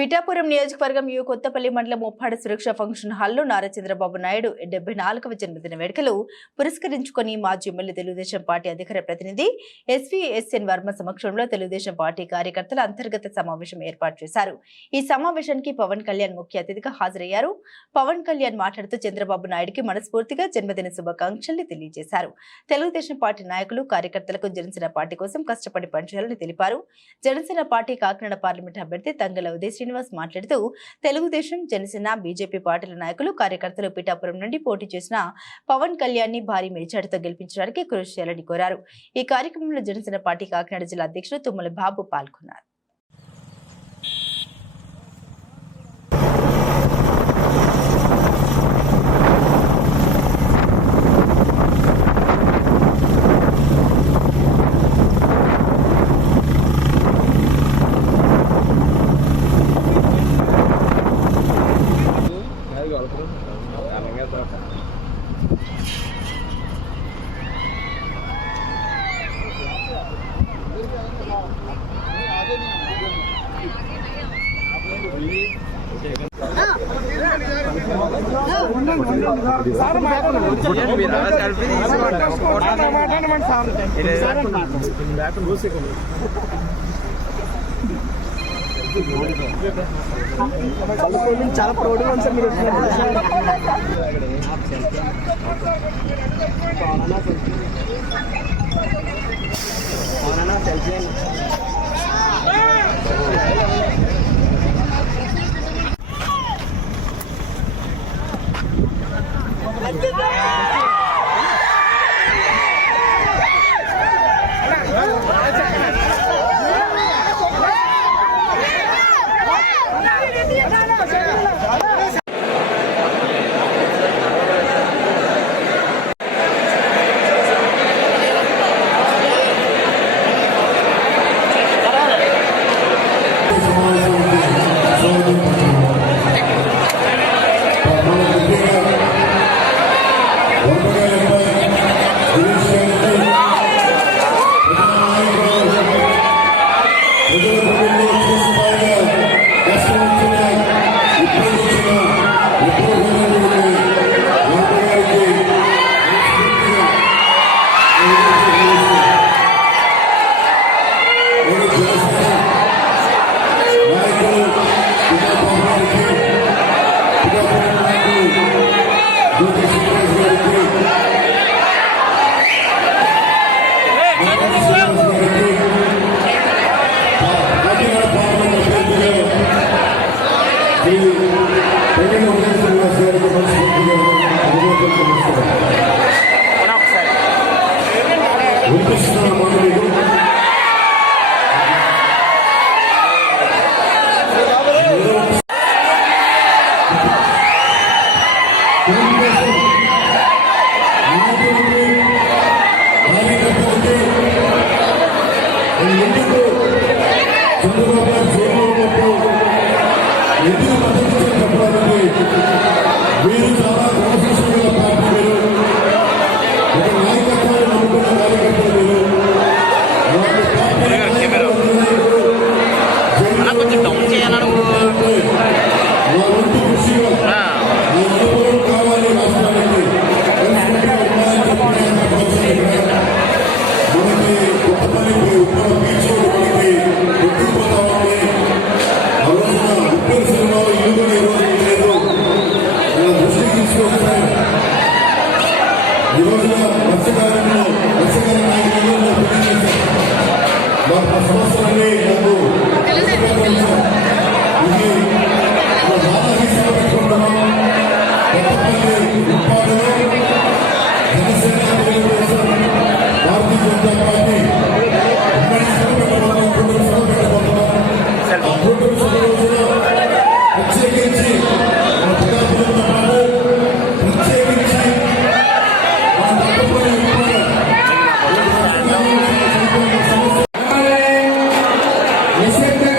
పిఠాపురం నియోజకవర్గం యు కొత్తపల్లి మండలం ముప్పాడ సురక్ష ఫంక్షన్ హాల్లో నారా చంద్రబాబు నాయుడు డెబ్బై నాలుగవ జన్మదిన వేడుకలు పురస్కరించుకొని మాజీ ఎమ్మెల్యే తెలుగుదేశం పార్టీ అధికార ప్రతినిధి ఎస్వి ఎస్ఎన్ వర్మ సమక్షంలో తెలుగుదేశం పార్టీ కార్యకర్తల అంతర్గత సమావేశం ఏర్పాటు చేశారు. ఈ సమావేశానికి పవన్ కళ్యాణ్ ముఖ్య అతిథిగా హాజరయ్యారు. పవన్ కళ్యాణ్ మాట్లాడుతూ చంద్రబాబు నాయుడుకి మనస్ఫూర్తిగా జన్మదిన శుభాకాంక్షల్ని తెలియజేశారు. తెలుగుదేశం పార్టీ నాయకులు కార్యకర్తలకు జనసేన పార్టీ కోసం కష్టపడి పనిచేయాలని తెలిపారు. జనసేన పార్టీ కాకినాడ పార్లమెంట్ అభ్యర్థి తంగల ఉదయశ్రీ శ్రీనివాస్ మాట్లాడుతూ తెలుగుదేశం జనసేన బీజేపీ పార్టీల నాయకులు కార్యకర్తలు పిఠాపురం నుండి పోటీ చేసిన పవన్ కళ్యాణ్ని భారీ మెజార్టీతో గెలిపించడానికి కృషి చేయాలని కోరారు. ఈ కార్యక్రమంలో జనసేన పార్టీ కాకినాడ జిల్లా అధ్యక్షుడు తుమ్మల బాబు పాల్గొన్నారు. చాలా ప్రౌడ్గా ఉంది సార్ మీరు వినిపిస్తున్న మొదలు Amen. 有些。